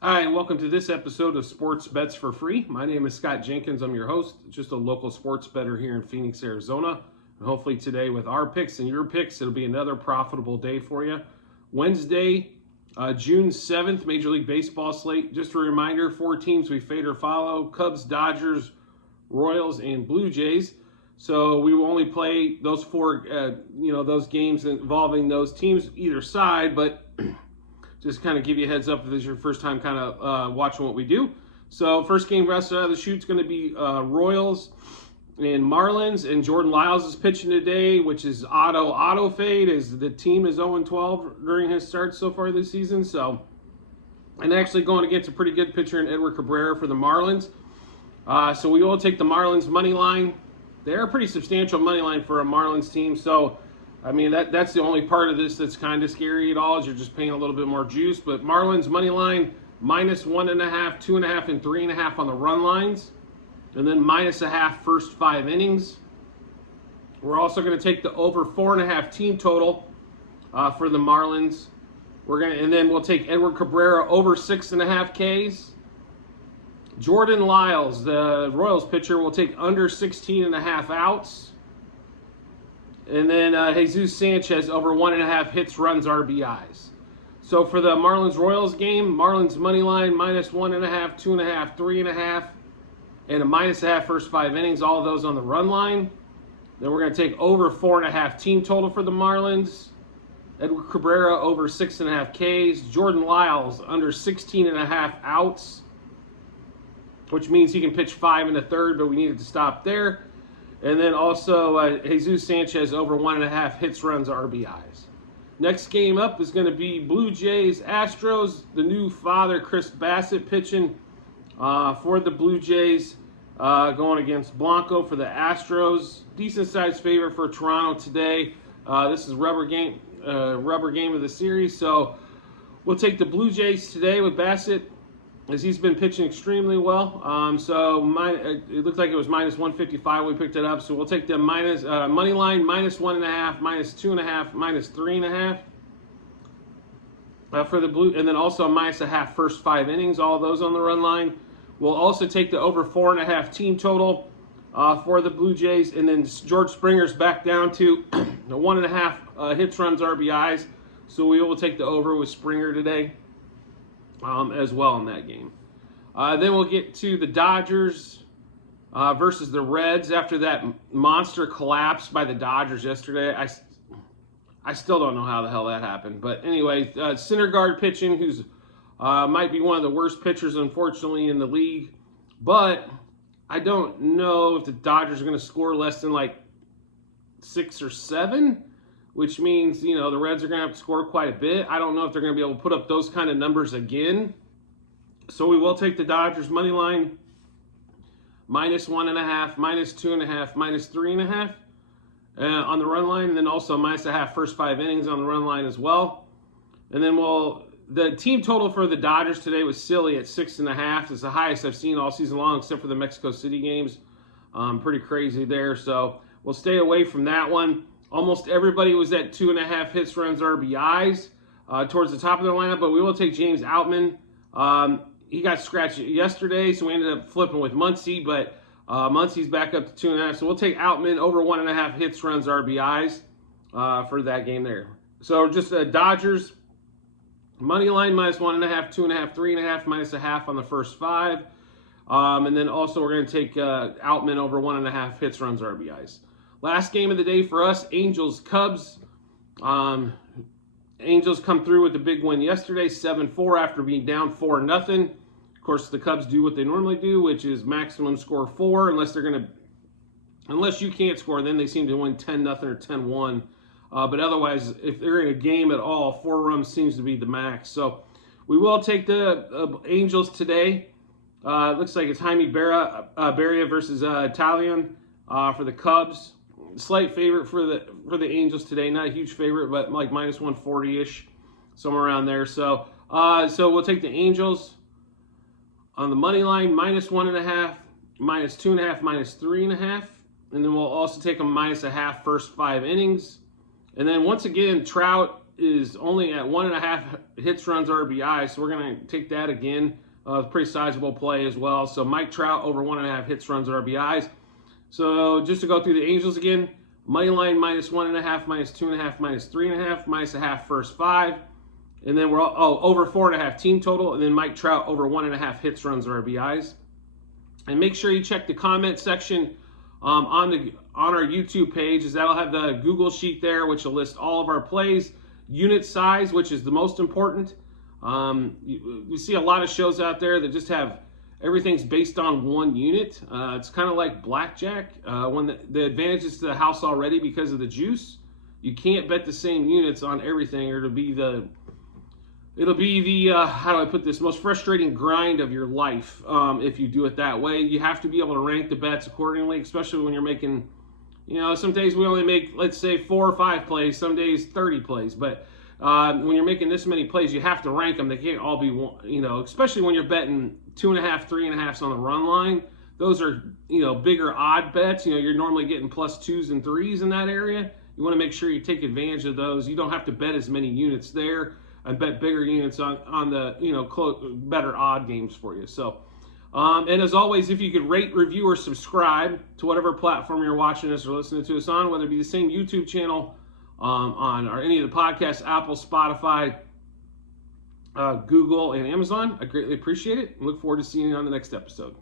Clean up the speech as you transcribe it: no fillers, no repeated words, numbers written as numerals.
Hi, and welcome to this episode of Sports Bets for Free. My name is Scott Jenkins. I'm your host, just a local sports bettor here in Phoenix, Arizona. And hopefully today with our picks and your picks, it'll be another profitable day for you. Wednesday, June 7th, Major League Baseball slate. Just a reminder, 4 teams we fade or follow: Cubs, Dodgers, Royals, and Blue Jays. So we will only play those four, those games involving those teams either side, but just kind of give you a heads up if this is your first time kind of watching what we do. So first game rest out of the shoot is going to be Royals and Marlins, and Jordan Lyles is pitching today, which is auto fade, as the team is 0-12 during his start so far this season. So, and actually going against a pretty good pitcher in Edward Cabrera for the Marlins. So we will take the Marlins money line. They're a pretty substantial money line for a Marlins team. So I mean, that's the only part of this that's kind of scary at all, is you're just paying a little bit more juice. But Marlins money line, -1.5, 2.5, and 3.5 on the run lines. And then -0.5 first 5 innings. We're also going to take the over 4.5 team total for the Marlins. And then we'll take Edward Cabrera over 6.5 Ks. Jordan Lyles, the Royals pitcher, will take under 16.5 outs. And then Jesus Sanchez over 1.5 hits, runs, RBIs. So for the Marlins-Royals game, Marlins money line -1.5, 2.5, 3.5, and a -0.5 first 5 innings. All of those on the run line. Then we're going to take over 4.5 team total for the Marlins. Edward Cabrera over 6.5 Ks. Jordan Lyles under 16.5 outs, which means he can pitch 5 1/3, but we needed to stop there. And then also Jesus Sanchez over 1.5 hits, runs, RBIs. Next game up is going to be Blue Jays Astros. The new father, Chris Bassett, pitching for the Blue Jays, going against Blanco for the Astros. Decent sized favorite for Toronto today. This is rubber game of the series. So we'll take the Blue Jays today with Bassett, as he's been pitching extremely well. It looked like it was -155 when we picked it up. So we'll take the money line -1.5, -2.5, -3.5 for the Blue, and then also a -0.5 first 5 innings. All of those on the run line. We'll also take the over 4.5 team total for the Blue Jays, and then George Springer's back down to the 1.5 hits, runs, RBIs. So we will take the over with Springer today. As well in that game. Then we'll get to the Dodgers versus the Reds after that monster collapse by the Dodgers yesterday. I still don't know how the hell that happened. But anyway, Syndergaard pitching, who's might be one of the worst pitchers, unfortunately, in the league. But I don't know if the Dodgers are going to score less than like 6 or 7. Which means, the Reds are going to have to score quite a bit. I don't know if they're going to be able to put up those kind of numbers again. So we will take the Dodgers money line, -1.5, -2.5, -3.5 on the run line. And then also -0.5 first 5 innings on the run line as well. And then the team total for the Dodgers today was silly at 6.5. It's the highest I've seen all season long, except for the Mexico City games. Pretty crazy there. So we'll stay away from that one. Almost everybody was at 2.5 hits, runs, RBIs towards the top of their lineup, but we will take James Outman. He got scratched yesterday, so we ended up flipping with Muncy, but Muncy's back up to 2.5. So we'll take Outman over 1.5 hits, runs, RBIs for that game there. So just Dodgers money line -1.5, 2.5, 3.5, -0.5 on the first 5. And then also we're going to take Outman over 1.5 hits, runs, RBIs. Last game of the day for us, Angels-Cubs. Angels come through with the big win yesterday, 7-4 after being down 4-0. Of course, the Cubs do what they normally do, which is maximum score 4. Unless you can't score, then they seem to win 10-0 or 10-1. But otherwise, if they're in a game at all, 4 runs seems to be the max. So we will take the Angels today. It looks like it's Jaime Barria versus Italian for the Cubs. Slight favorite for the Angels today. Not a huge favorite, but like -140-ish, somewhere around there. So we'll take the Angels on the money line, -1.5, -2.5, -3.5. And then we'll also take them -0.5 first 5 innings. And then once again, Trout is only at 1.5 hits, runs, RBI. So we're going to take that again. Pretty sizable play as well. So Mike Trout over 1.5 hits, runs, RBIs. So just to go through the Angels again, money line minus 1.5, minus 2.5, minus 3.5, minus a half first 5. And then we're over 4.5 team total. And then Mike Trout over 1.5 hits, runs, RBIs. And make sure you check the comment section on our YouTube page, as that'll have the Google sheet there, which will list all of our plays, unit size, which is the most important. We see a lot of shows out there that just have everything's based on one unit. It's kind of like blackjack. When the advantage is to the house already because of the juice, you can't bet the same units on everything, or it'll be the how do I put this, most frustrating grind of your life if you do it that way. You have to be able to rank the bets accordingly, especially when you're making, some days we only make, let's say, 4 or 5 plays, some days 30 plays. But when you're making this many plays, you have to rank them. They can't all be, especially when you're betting 2.5, 3.5s on the run line. Those are, bigger odd bets. You're normally getting plus 2s and 3s in that area. You want to make sure you take advantage of those. You don't have to bet as many units there, and bet bigger units on the better odd games for you. So, and as always, if you could rate, review, or subscribe to whatever platform you're watching us or listening to us on, whether it be the same YouTube channel or any of the podcasts, Apple, Spotify, Google, and Amazon, I greatly appreciate it. And look forward to seeing you on the next episode.